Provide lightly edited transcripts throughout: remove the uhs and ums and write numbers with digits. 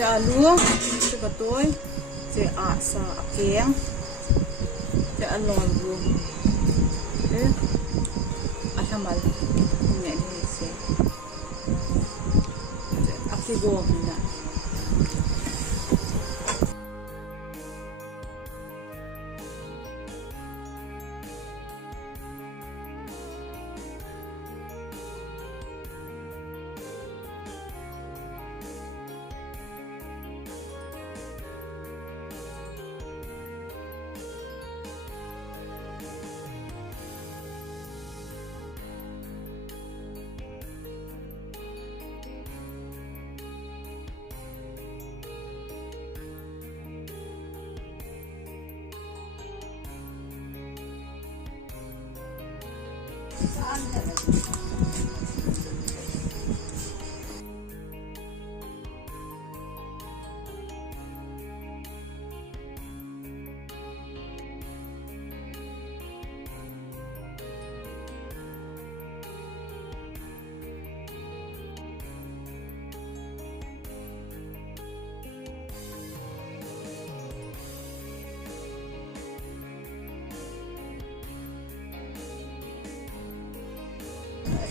Sẽ lúa sẽ có tối sẽ sa keng sẽ lòi luôn đấy tham mal nhẹ đi sẽ gồm nè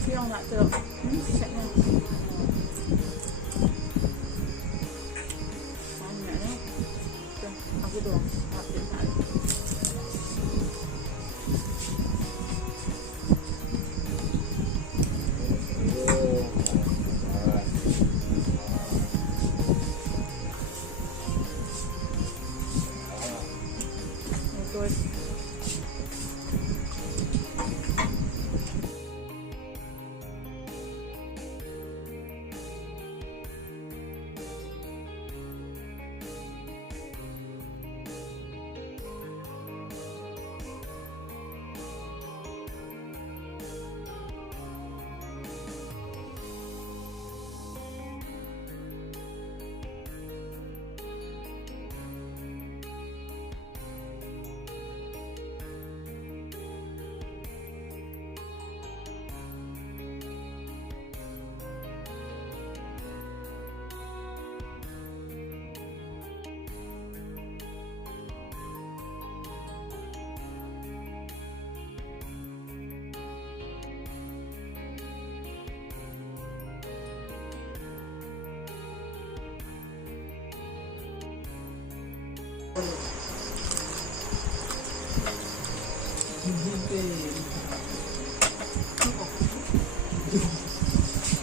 Siang nak tu, siap ni. Banyak ni. Aku tu, update tak. Good.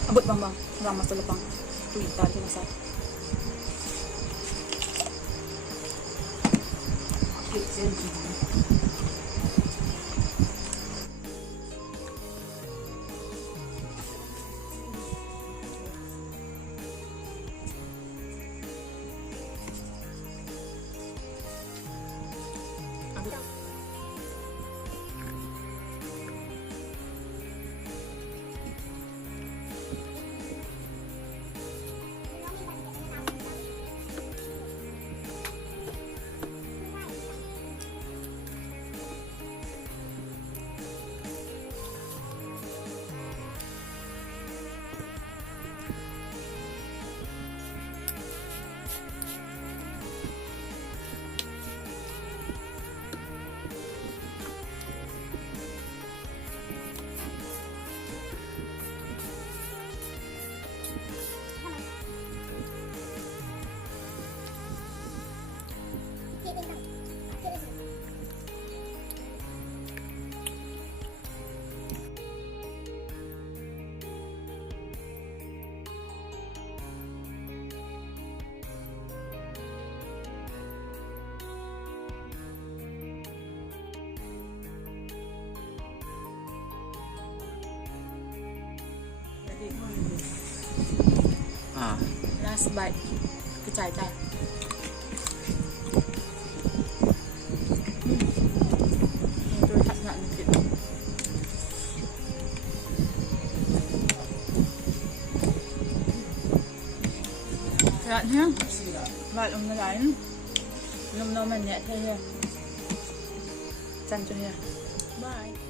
Abot bang ramas telepang tuita di masa. Last bite, kecai. Tôi thắt lại một chút. Lạnh ha, lạnh ông nó đánh, nôm mình nhẹ thế ha, chăn cho ha. Bye.